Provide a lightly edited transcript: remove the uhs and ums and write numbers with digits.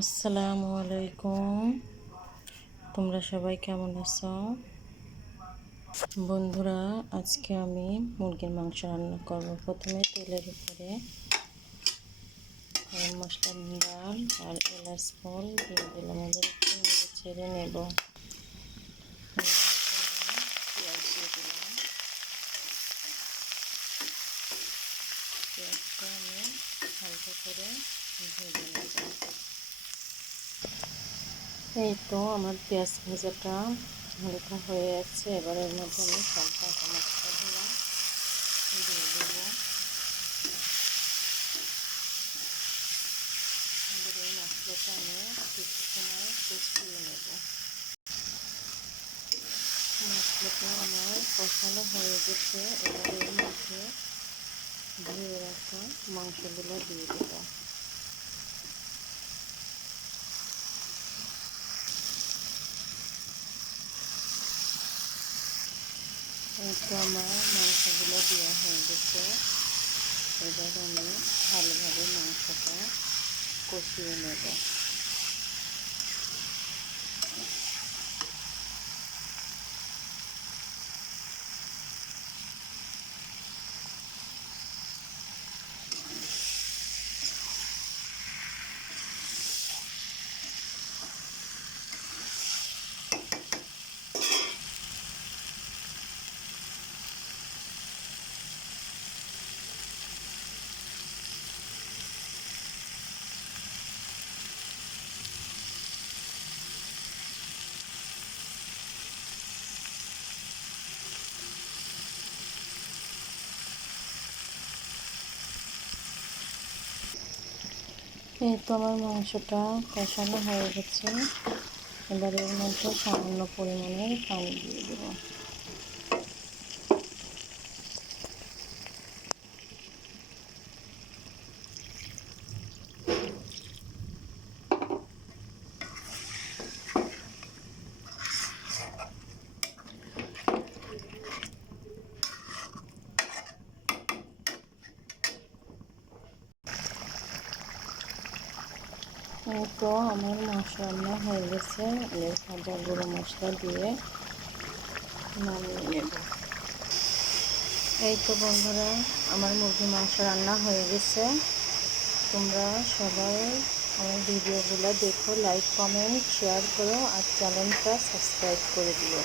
আসসালামু আলাইকুম। তোমরা সবাই কেমন আছো? বন্ধুরা, আজকে আমি মুরগির মাংস রান্না করব। প্রথমে তেলের উপরে গরম মশলা, ডাল আর এলাচ ফল দিয়ে দিলাম। এবার একটু নেড়ে ছেড়ে নেব। পেঁয়াজ দিয়ে দিলাম। পেঁয়াজটা আমি হালকা করে ভেজে নেব। এই তো আমার পেঁয়াজ ভাজাটা হালকা হয়ে যাচ্ছে। এবার এর মধ্যে আমি সব কাঁচা মশলাগুলো দিয়ে দেবো। এবার এই মশলাটা আমি কিছু সময় কষিয়ে নেব। মশলাটা আমার কষানো হয়ে গেছে। এবার এর মধ্যে ধুয়ে রাখা মাংসগুলো দিয়ে দেবো। এই তো আমার মাংসগুলো দেওয়া হয়ে গেছে। এবার আমি ভালোভাবে মাংসটা কষিয়ে নেব। এই তো আমার মাংসটা কষানো হয়ে গেছে। এবার এর মধ্যে সামান্য পরিমাণে পানি দিয়ে দেবো। এই তো আমার মাংস রান্না হয়ে গেছে। এর ভাজা গুঁড়ো মশলা দিয়ে নামিয়ে নেব। এই তো বন্ধুরা, আমার মুরগির মাংস রান্না হয়ে গেছে। তোমরা সবাই আমার ভিডিওগুলো দেখো, লাইক কমেন্ট শেয়ার করো আর চ্যানেলটা সাবস্ক্রাইব করে দিও।